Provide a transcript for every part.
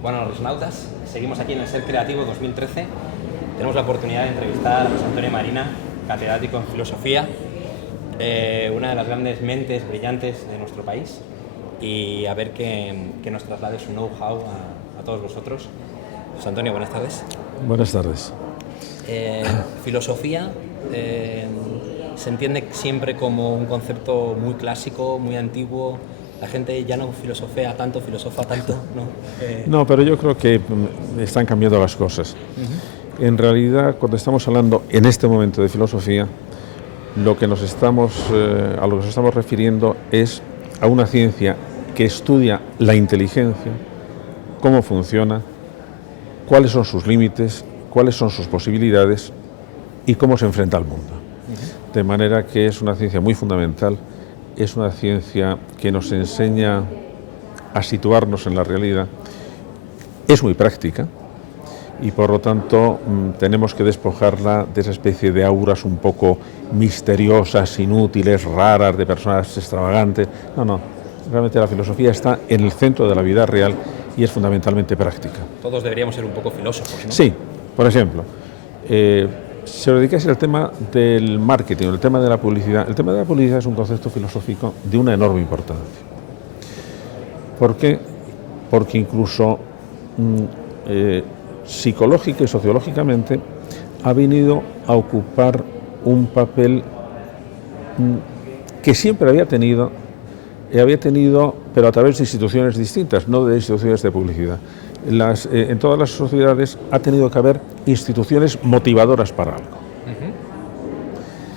Bueno, los nautas, seguimos aquí en el Ser Creativo 2013. Tenemos la oportunidad de entrevistar a José Antonio Marina, catedrático en filosofía, una de las grandes mentes brillantes de nuestro país, y a ver que nos traslade su know-how a todos vosotros. José Antonio, buenas tardes. Buenas tardes. Filosofía se entiende siempre como un concepto muy clásico, muy antiguo. La gente ya no filosofa tanto, ¿no? No, pero yo creo que están cambiando las cosas. En realidad, cuando estamos hablando en este momento de filosofía, a lo que nos estamos refiriendo es a una ciencia que estudia la inteligencia, cómo funciona, cuáles son sus límites, cuáles son sus posibilidades y cómo se enfrenta al mundo. De manera que es una ciencia muy fundamental, es una ciencia que nos enseña a situarnos en la realidad, es muy práctica y por lo tanto tenemos que despojarla de esa especie de auras un poco misteriosas, inútiles, raras, de personas extravagantes. No, realmente la filosofía está en el centro de la vida real y es fundamentalmente práctica. Todos deberíamos ser un poco filósofos, ¿no? Sí, por ejemplo, si os dedicáis al tema del marketing, el tema de la publicidad. El tema de la publicidad es un concepto filosófico de una enorme importancia. ¿Por qué? Porque incluso psicológica y sociológicamente ha venido a ocupar un papel que siempre había tenido, pero a través de instituciones distintas, no de instituciones de publicidad. En todas las sociedades ha tenido que haber instituciones motivadoras para algo.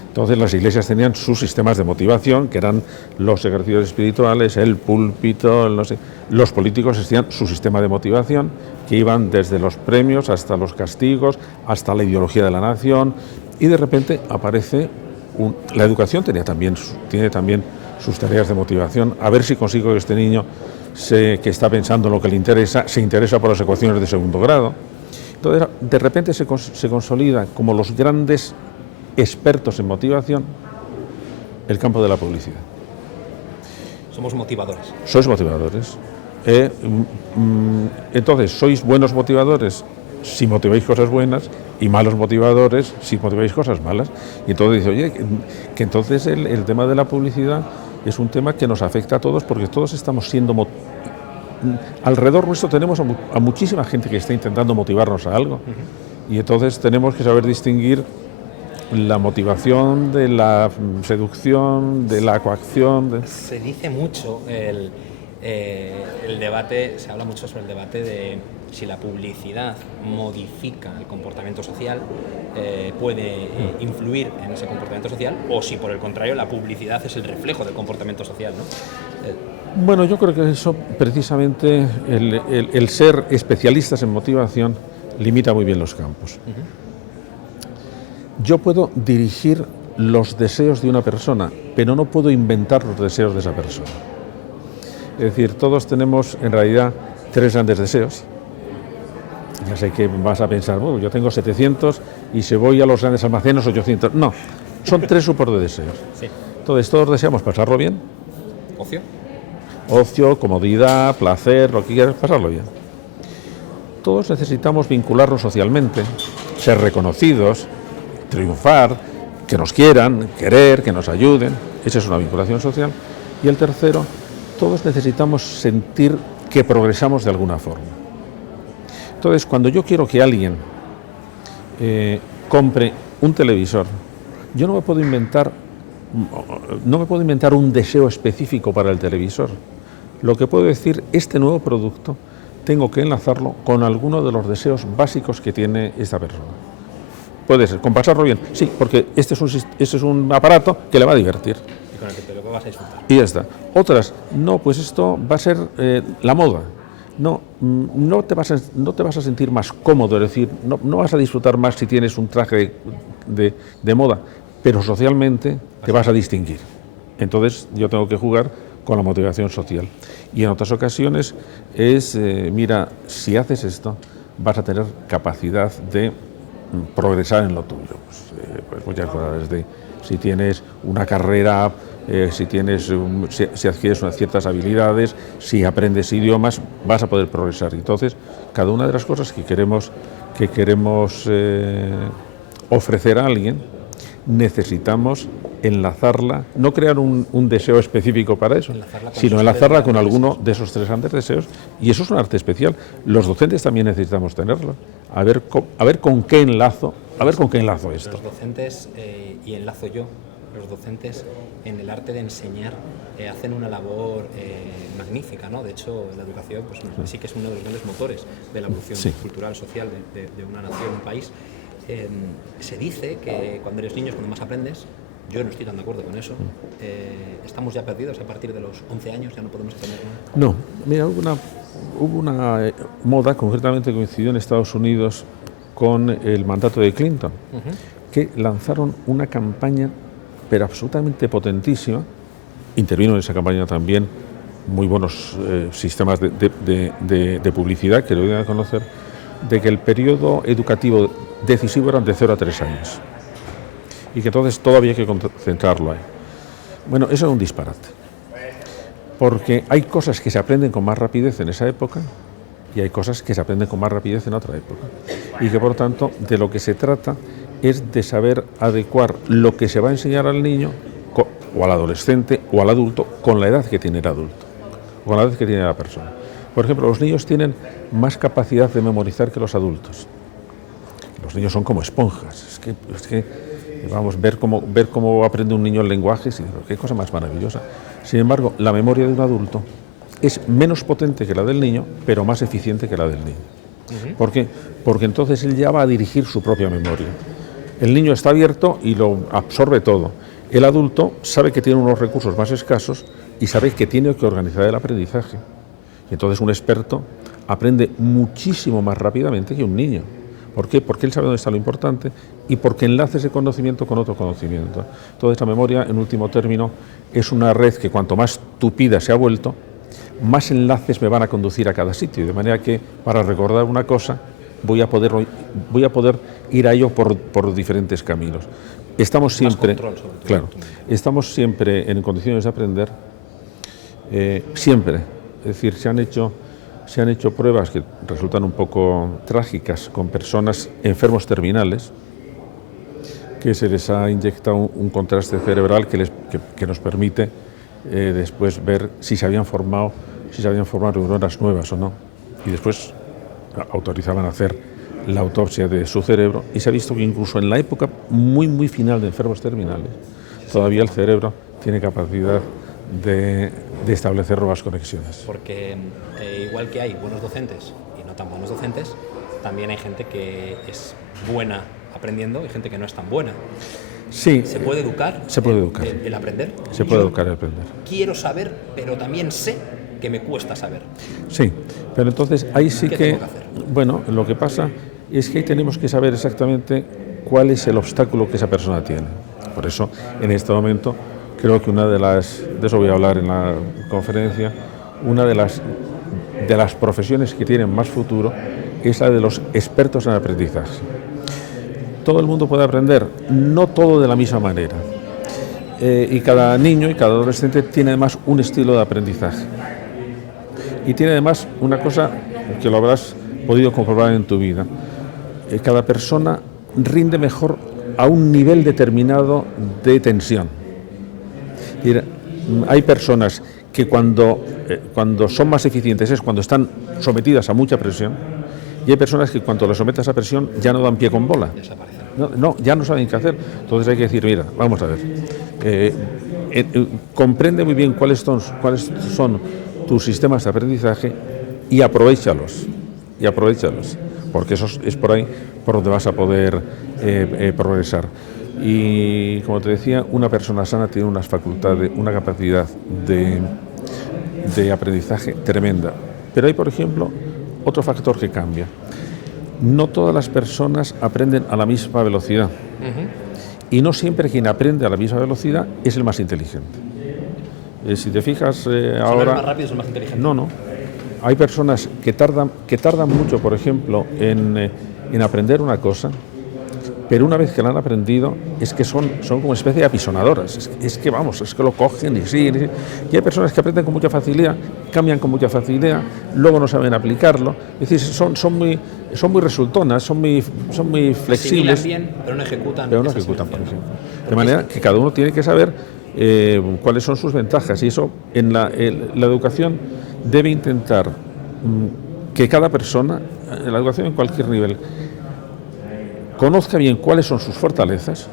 Entonces las iglesias tenían sus sistemas de motivación, que eran los ejercicios espirituales, el púlpito, los políticos tenían su sistema de motivación, que iban desde los premios hasta los castigos, hasta la ideología de la nación, y de repente aparece la educación tiene también sus tareas de motivación, a ver si consigo que este niño que está pensando en lo que le interesa, se interesa por las ecuaciones de segundo grado. Entonces, de repente se consolida como los grandes expertos en motivación el campo de la publicidad. Somos motivadores. Sois motivadores. Entonces, sois buenos motivadores si motiváis cosas buenas y malos motivadores si motiváis cosas malas. Y entonces dice, oye, que entonces el tema de la publicidad es un tema que nos afecta a todos porque todos estamos siendo... Alrededor nuestro tenemos a muchísima gente que está intentando motivarnos a algo. Y entonces tenemos que saber distinguir la motivación de la seducción, de la coacción. Se dice mucho el debate, se habla mucho sobre el debate de si la publicidad modifica el comportamiento social, puede influir en ese comportamiento social, o si por el contrario la publicidad es el reflejo del comportamiento social, ¿no? Bueno, yo creo que eso precisamente, el ser especialistas en motivación limita muy bien los campos. Yo puedo dirigir los deseos de una persona, pero no puedo inventar los deseos de esa persona. Es decir, todos tenemos en realidad 3 grandes deseos. Ya sé que vas a pensar, bueno, yo tengo 700 y si voy a los grandes almacenes 800. No, son 3 supos de deseos. Sí. Entonces, todos deseamos pasarlo bien. Ocio, comodidad, placer, lo que quieras, pasarlo bien. Todos necesitamos vincularnos socialmente, ser reconocidos, triunfar, que nos quieran, querer, que nos ayuden. Esa es una vinculación social. Y el tercero, todos necesitamos sentir que progresamos de alguna forma. Entonces, cuando yo quiero que alguien compre un televisor, yo no me puedo inventar un deseo específico para el televisor. Lo que puedo decir, este nuevo producto, tengo que enlazarlo con alguno de los deseos básicos que tiene esta persona. Puede ser, con pasarlo bien, sí, porque este es un aparato que le va a divertir. Y con el que te lo vas a disfrutar. Y ya está. Otras, no, pues esto va a ser la moda. No te vas a sentir más cómodo, es decir, no vas a disfrutar más si tienes un traje de moda, pero socialmente te vas a distinguir. Entonces yo tengo que jugar con la motivación social. Y en otras ocasiones es, mira, si haces esto, vas a tener capacidad de progresar en lo tuyo. Pues muchas cosas, desde si tienes una carrera si adquieres unas ciertas habilidades, si aprendes idiomas, vas a poder progresar. Entonces, cada una de las cosas que queremos ofrecer a alguien, necesitamos enlazarla, no crear un deseo específico para eso, sino enlazarla con alguno de esos 3 grandes deseos, y eso es un arte especial. Los docentes también necesitamos tenerlo. A ver con qué enlazo esto. Los docentes, y enlazo yo, los docentes en el arte de enseñar hacen una labor magnífica, ¿no? De hecho, la educación pues, sí que es uno de los grandes motores de la evolución cultural, social de una nación, un país. Se dice que cuando eres niño es cuando más aprendes. Yo no estoy tan de acuerdo con eso. Estamos ya perdidos a partir de los 11 años, ya no podemos aprender nada. No, mira, hubo una moda, concretamente coincidió en Estados Unidos con el mandato de Clinton, que lanzaron una campaña, pero absolutamente potentísima. Intervino en esa campaña también muy buenos sistemas de publicidad que lo deben conocer, de que el periodo educativo decisivo eran de 0 a 3 años y que entonces todo había que concentrarlo ahí. Bueno, eso es un disparate, porque hay cosas que se aprenden con más rapidez en esa época y hay cosas que se aprenden con más rapidez en otra época, y que por tanto de lo que se trata es de saber adecuar lo que se va a enseñar al niño o al adolescente o al adulto con la edad que tiene el adulto, o con la edad que tiene la persona. Por ejemplo, los niños tienen más capacidad de memorizar que los adultos. Los niños son como esponjas. Es que vamos, ver cómo aprende un niño el lenguaje, sí, qué cosa más maravillosa. Sin embargo, la memoria de un adulto es menos potente que la del niño, pero más eficiente que la del niño. ¿Por qué? Porque entonces él ya va a dirigir su propia memoria. El niño está abierto y lo absorbe todo. El adulto sabe que tiene unos recursos más escasos y sabe que tiene que organizar el aprendizaje. Y entonces un experto aprende muchísimo más rápidamente que un niño. ¿Por qué? Porque él sabe dónde está lo importante y porque enlaza ese conocimiento con otro conocimiento. Toda esta memoria, en último término, es una red que cuanto más tupida se ha vuelto, más enlaces me van a conducir a cada sitio. De manera que para recordar una cosa voy a poder ir a ello por diferentes caminos. Estamos siempre, estamos siempre en condiciones de aprender, siempre. Es decir, se han hecho pruebas que resultan un poco trágicas con personas enfermos terminales, que se les ha inyectado un contraste cerebral que nos permite después ver si se habían formado neuronas nuevas o no. Y después autorizaban a hacer la autopsia de su cerebro y se ha visto que incluso en la época muy final de enfermos terminales, todavía el cerebro tiene capacidad de establecer nuevas conexiones. Porque igual que hay buenos docentes y no tan buenos docentes, también hay gente que es buena aprendiendo y gente que no es tan buena. Sí. ¿Se puede educar? Se puede educar. ¿El aprender? Se puede educar el aprender. Quiero saber, pero también sé que me cuesta saber. Sí, pero entonces ahí sí ¿Qué que... tengo que hacer? Bueno, lo que pasa es que ahí tenemos que saber exactamente cuál es el obstáculo que esa persona tiene. Por eso, en este momento, creo que de eso voy a hablar en la conferencia, una de las profesiones que tienen más futuro es la de los expertos en aprendizaje. Todo el mundo puede aprender, no todo de la misma manera. Y cada niño y cada adolescente tiene además un estilo de aprendizaje. Y tiene además una cosa que lo habrás podido comprobar en tu vida. Cada persona rinde mejor a un nivel determinado de tensión. Hay personas que cuando son más eficientes es cuando están sometidas a mucha presión, y hay personas que cuando les sometes a presión ya no dan pie con bola. Ya no saben qué hacer. Entonces hay que decir, mira, vamos a ver, comprende muy bien cuáles son tus sistemas de aprendizaje y aprovéchalos, porque eso es por ahí por donde vas a poder progresar. Y como te decía, una persona sana tiene unas facultades, una capacidad de aprendizaje tremenda. Pero hay, por ejemplo, otro factor que cambia. No todas las personas aprenden a la misma velocidad. Y no siempre quien aprende a la misma velocidad es el más inteligente. Si te fijas ahora... ¿Son los más rápidos o más inteligentes? No. Hay personas que tardan mucho, por ejemplo, en aprender una cosa, pero una vez que la han aprendido es que son como una especie de apisonadoras, es que vamos, es que lo cogen y siguen. Y hay personas que aprenden con mucha facilidad, cambian con mucha facilidad, luego no saben aplicarlo, es decir, son muy resultonas, son muy flexibles. Asimilan bien, pero no ejecutan. Por ejemplo. De manera que cada uno tiene que saber cuáles son sus ventajas, y eso en la educación debe intentar que cada persona, en la educación en cualquier nivel, conozca bien cuáles son sus fortalezas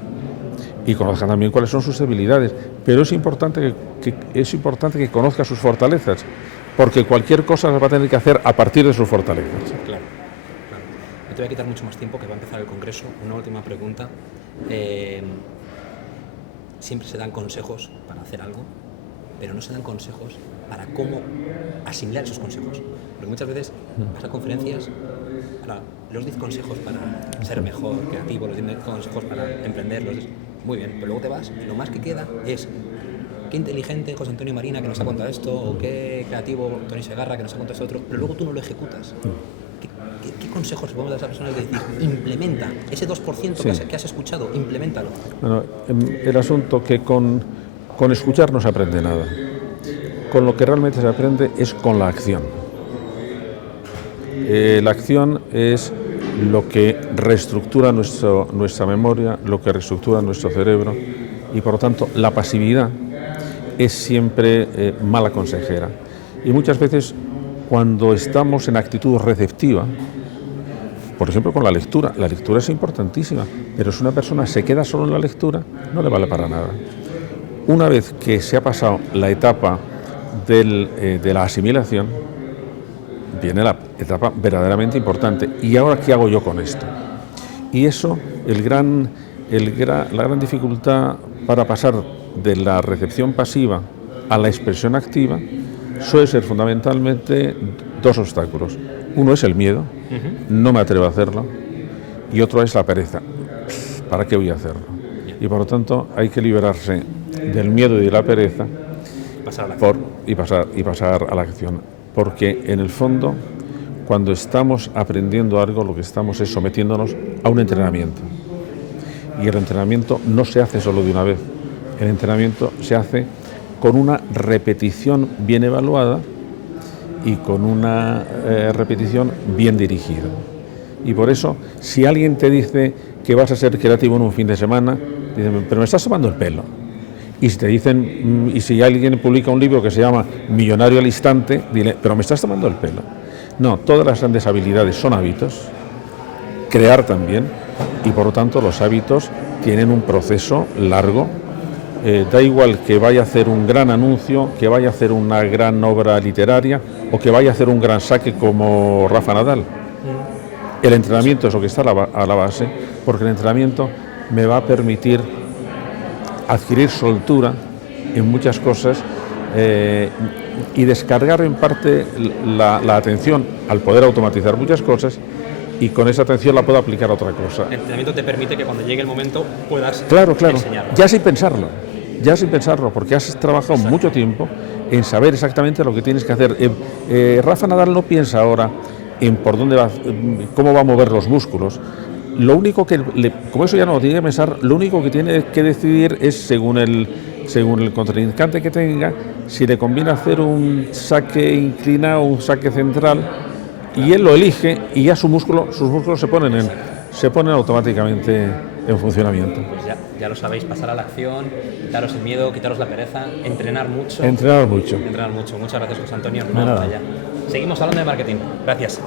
y conozca también cuáles son sus debilidades, pero es importante que conozca sus fortalezas, porque cualquier cosa las va a tener que hacer a partir de sus fortalezas. Claro. No te voy a quitar mucho más tiempo, que va a empezar el congreso. Una última pregunta. Siempre se dan consejos para hacer algo, pero no se dan consejos para cómo asimilar esos consejos. Porque muchas veces vas a conferencias, los 10 consejos para ser mejor, creativo, los 10 consejos para emprender, muy bien, pero luego te vas y lo más que queda es qué inteligente José Antonio Marina que nos ha contado esto, o qué creativo Tony Segarra que nos ha contado esto otro, pero luego tú no lo ejecutas. ¿Qué consejos podemos dar a esa persona? Es decir, implementa ese 2% que has escuchado, implementalo. Bueno, el asunto que con escuchar no se aprende nada. Con lo que realmente se aprende es con la acción. La acción es lo que reestructura nuestra memoria, lo que reestructura nuestro cerebro, y por lo tanto la pasividad es siempre mala consejera. Y muchas veces cuando estamos en actitud receptiva, por ejemplo con la lectura es importantísima, pero si una persona se queda solo en la lectura, no le vale para nada. Una vez que se ha pasado la etapa de la asimilación, viene la etapa verdaderamente importante. ¿Y ahora qué hago yo con esto? Y eso, la gran dificultad para pasar de la recepción pasiva a la expresión activa suele ser fundamentalmente 2 obstáculos. Uno es el miedo, no me atrevo a hacerlo, y otro es la pereza. ¿Para qué voy a hacerlo? Y por lo tanto hay que liberarse del miedo y de la pereza y pasar a la acción. Porque en el fondo, cuando estamos aprendiendo algo, lo que estamos es sometiéndonos a un entrenamiento. Y el entrenamiento no se hace solo de una vez. El entrenamiento se hace con una repetición bien evaluada y con una repetición bien dirigida. Y por eso, si alguien te dice que vas a ser creativo en un fin de semana, dicen, pero me estás tomando el pelo. Y si te dicen, y si alguien publica un libro que se llama Millonario al instante, dile, pero me estás tomando el pelo. No, todas las grandes habilidades son hábitos, crear también, y por lo tanto los hábitos tienen un proceso largo. Da igual que vaya a hacer un gran anuncio, que vaya a hacer una gran obra literaria o que vaya a hacer un gran saque como Rafa Nadal. El entrenamiento es lo que está a la base, porque el entrenamiento me va a permitir adquirir soltura en muchas cosas y descargar en parte la atención al poder automatizar muchas cosas, y con esa atención la puedo aplicar a otra cosa. El entrenamiento te permite que cuando llegue el momento puedas enseñarlo. Ya sin pensarlo, porque has trabajado mucho tiempo en saber exactamente lo que tienes que hacer. Rafa Nadal no piensa ahora en cómo va a mover los músculos. Lo único como eso ya no lo tiene que pensar, lo único que tiene que decidir es, según el contrincante que tenga, si le conviene hacer un saque inclinado o un saque central, y él lo elige, y ya sus músculos se ponen automáticamente en funcionamiento. Pues ya lo sabéis, pasar a la acción, quitaros el miedo, quitaros la pereza, entrenar mucho. Entrenar mucho. Muchas gracias, José Antonio. Seguimos hablando de marketing. Gracias.